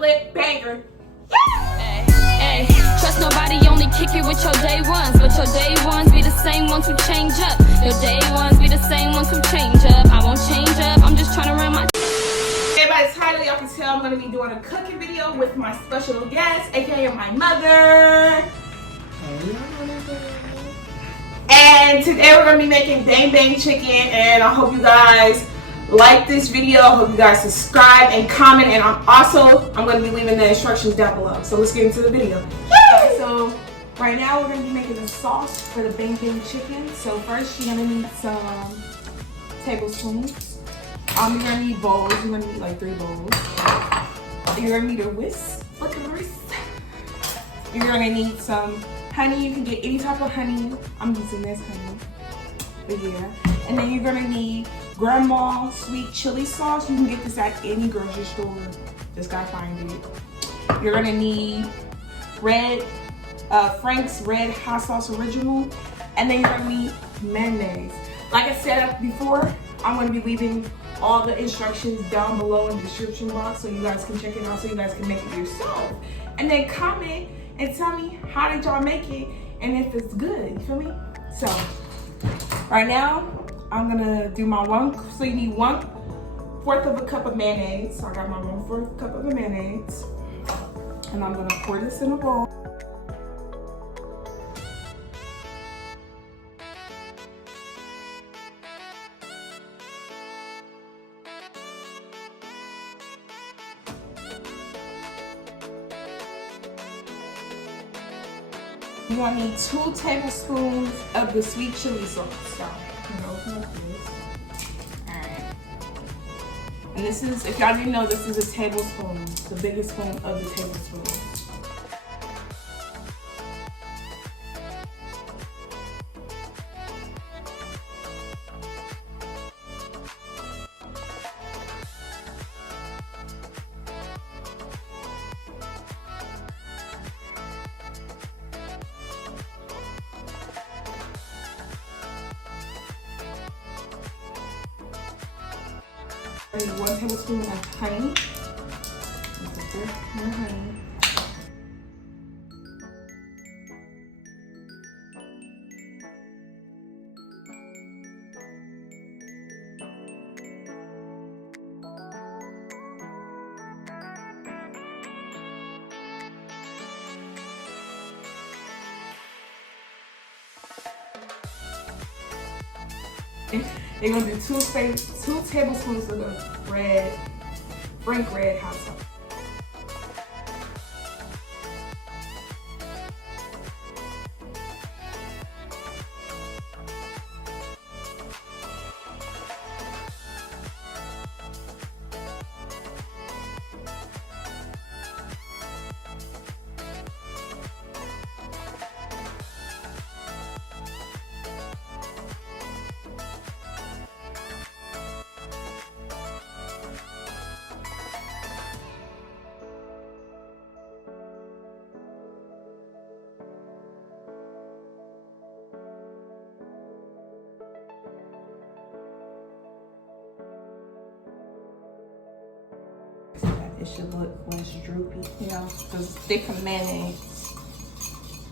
chocolate banger. Hey, trust nobody, only kick it with your day ones. But your day ones be the same ones who change up. Your day ones be the same ones who change up. I won't change up, I'm just trying to run my... Hey, by the title, y'all can tell I'm going to be doing a cooking video with my special guest, aka my mother. And today we're going to be making bang bang chicken, and I hope you guys like this video. I hope you guys subscribe and comment, and I'm going to be leaving the instructions down below. So let's get into the video. Okay, so right now we're going to be making the sauce for the bang bang chicken. So first you're going to need some tablespoons. You're going to need bowls. You're going to need like 3 bowls. You're going to need a whisk. You're going to need some honey. You can get any type of honey. I'm using this honey. But yeah. And then you're going to need grandma sweet chili sauce. You can get this at any grocery store. Just gotta find it. You're gonna need Frank's Red Hot Sauce Original. And then you're gonna need mayonnaise. Like I said before, I'm gonna be leaving all the instructions down below in the description box so you guys can check it out, so you guys can make it yourself. And then comment and tell me how did y'all make it and if it's good, you feel me? So, right now, I'm gonna do my so you need 1/4 of a cup of mayonnaise. So I got my 1/4 cup of mayonnaise. And I'm gonna pour this in a bowl. You're gonna need 2 tablespoons of the sweet chili sauce. So, open up this. Alright. And this is, if y'all didn't know, this is a tablespoon. The biggest spoon of the tablespoon. And 1 tablespoon of honey. You're gonna do 2 tablespoons of the Frank Red Hot Sauce. It should look less droopy, you know, because it's thick from mayonnaise.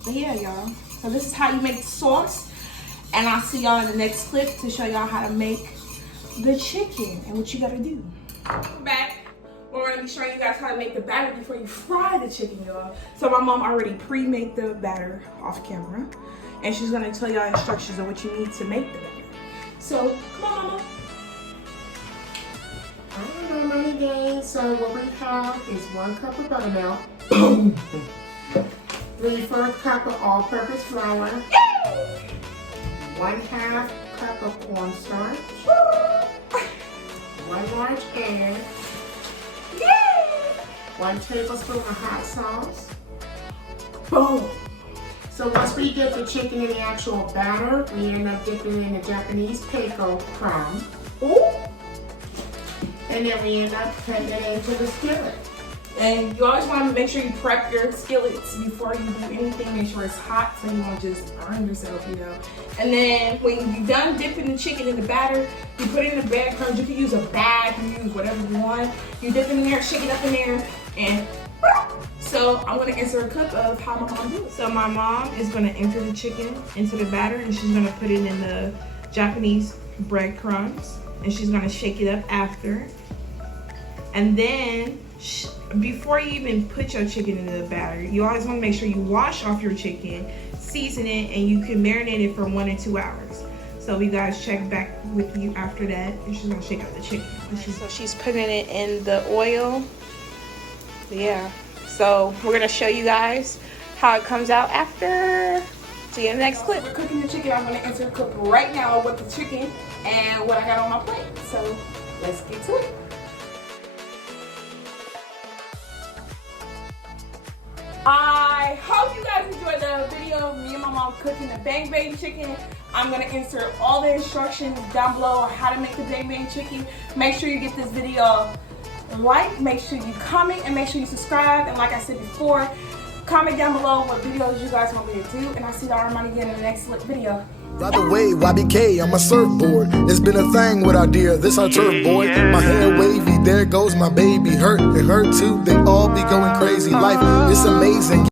But yeah, y'all. So this is how you make the sauce. And I'll see y'all in the next clip to show y'all how to make the chicken and what you gotta do. Welcome back. We're gonna be showing you guys how to make the batter before you fry the chicken, y'all. So my mom already pre-made the batter off camera. And she's gonna tell y'all instructions on what you need to make the batter. So, come on, mama. Money Day. So what we have is 1 cup of buttermilk, 3/4 cup of all-purpose flour, 1/2 cup of cornstarch, 1 large egg, 1 tablespoon of hot sauce. Boom. So once we get the chicken in the actual batter, we end up dipping in the Japanese Panko crumb. Ooh. And then we end up putting it into the skillet. And you always want to make sure you prep your skillets before you do anything. Make sure it's hot so you won't just burn yourself, you know. And then when you're done dipping the chicken in the batter, you put it in the breadcrumbs. You can use a bag, you can use whatever you want. You dip it in there, shake it up in there, and so I'm gonna insert a clip of how my mom do it. So my mom is gonna enter the chicken into the batter, and she's gonna put it in the Japanese breadcrumbs, and she's gonna shake it up after. And then before you even put your chicken into the batter, you always want to make sure you wash off your chicken, season it, and you can marinate it for 1 to 2 hours. So we guys check back with you after that, and she's gonna shake up the chicken. So she's putting it in the oil. Yeah. So we're gonna show you guys how it comes out after. See you in the next clip. We're cooking the chicken. I'm gonna insert a clip right now with the chicken and what I got on my plate. So let's get to it. I hope you guys enjoyed the video of me and my mom cooking the bang bang chicken. I'm gonna insert all the instructions down below on how to make the bang bang chicken. Make sure you get this video like, make sure you comment, and make sure you subscribe. And like I said before, comment down below what videos you guys want me to do, and I'll see y'all again in the next video. By the way, YBK, I'm a surfboard. It's been a thing with our dear, this our turf boy. My hair wavy, there goes my baby. Hurt, it hurt too, they all be going crazy. Life is amazing.